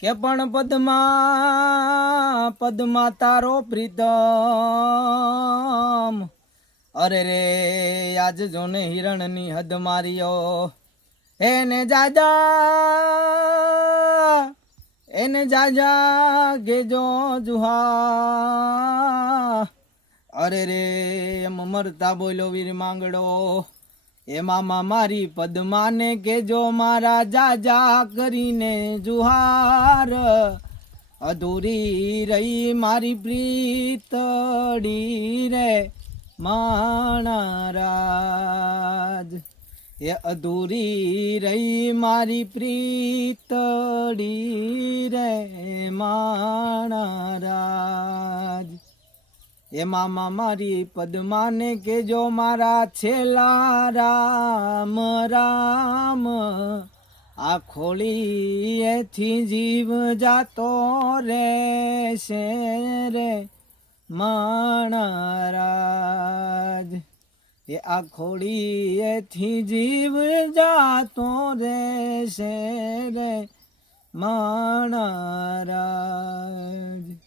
કે પણ પદ્મા પદ્મા તારો પ્રીતમ અરે રે આજ જોને હિરણની હદ માર્યો એને જાજા ગેજો જુહા અરે રે એમ મરતા બોલ્યો વીર માંગડો એ મામા મારી પદ્માને કેજો મારા જાજા કરીને જુહાર અધૂરી રહી મારી પ્રીતડી રે માણારાજ એ અધૂરી રહી મારી પ્રીતડી રે માણારાજ એ મામા મારી પદ્માને કેજો મારા છેલ્લા રામ રામ આ ખોળી એથી જીવ જાતો રહેશે રે માણારાજ એ આ ખોળી એથી જીવ જાતો રહેશે રે માણારાજ।